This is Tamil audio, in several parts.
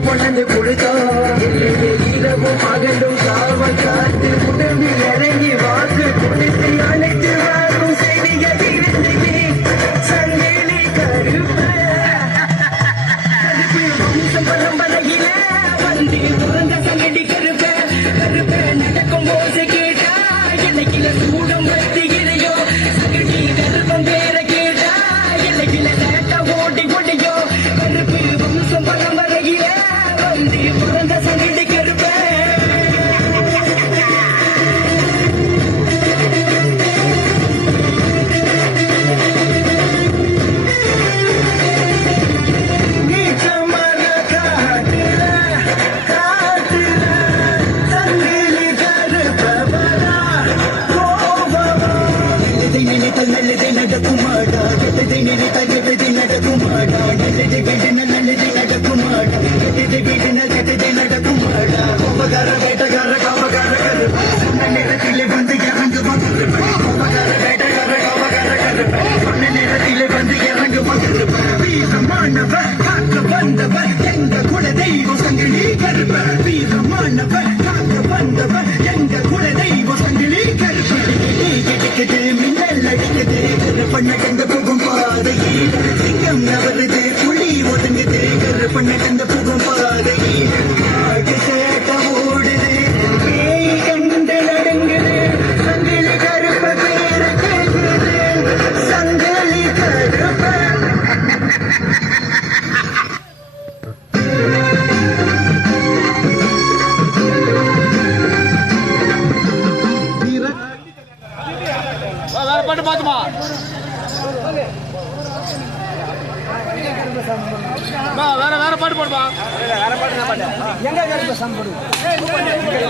பொண்ணு கொடுத்தோம் இரவும் பகலும் காவல் காத்து உடம்பி இறங்கி வாக்கு கொடுத்து அழைத்து வாரும் செய்திகள் சங்கிலி கருப்ப வம்சம் பரம்பரையில வந்து துறந்த சங்கடி கருப்ப கருப்ப நடக்கும் போது கேட்டா என்னைக்கில சூடம் வச்சுகிறையோ சங்கடி கருப்பம் பேர கேட்டா என்னைக்கில கேட்டா ஓடி ஓடியோ கருப்பு வம்சம் பரம்பரையில வந்து துறந்த சங்கடி கருப்ப நல்லது நடக்குமாடா கெட்டதை நினைத்தால் கெட்டதை நடக்குமாடா நல்லது வீடுன நல்லது நடக்குமாடா கெட்டதை வீடுன கெட்டதை நடக்குமாடா கோபகார வேட்டகார காமகார கருப்பா சொன்ன நேரத்திலே வந்து இறங்குமா கோபகார வேட்டகார காமகார கருப்பா சொன்ன நேரத்திலே வந்து இறங்குமா கருப்பா வீரமானவ காக்க வந்தவ எங்க குல தெய்வம் சங்கிலி கருப்ப வீரமானவ காக்க வந்தவ எங்க குல தெய்வம் சங்கிலி கருப்ப கிடைக்குது மின்னல் அடிக்குது கருப்பண்ண கந்த புகும் பாதையில் சிங்கம் நவருது புலி ஒதுங்குது கருப்பண்ண கந்த புகும் பாதையில் ஆடு சேட்ட ஓடுது பேய் கண்டு நடுங்குது சங்கிலி கருப்ப பேர கேட்குது சங்கிலி கருப்ப பாட்டு பாத்துமா வேற பாட்டு போடுமா வேற பாட்டு எங்க கருப்பு சாமி போடுங்க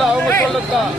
அவங்க சொல்லத்தான்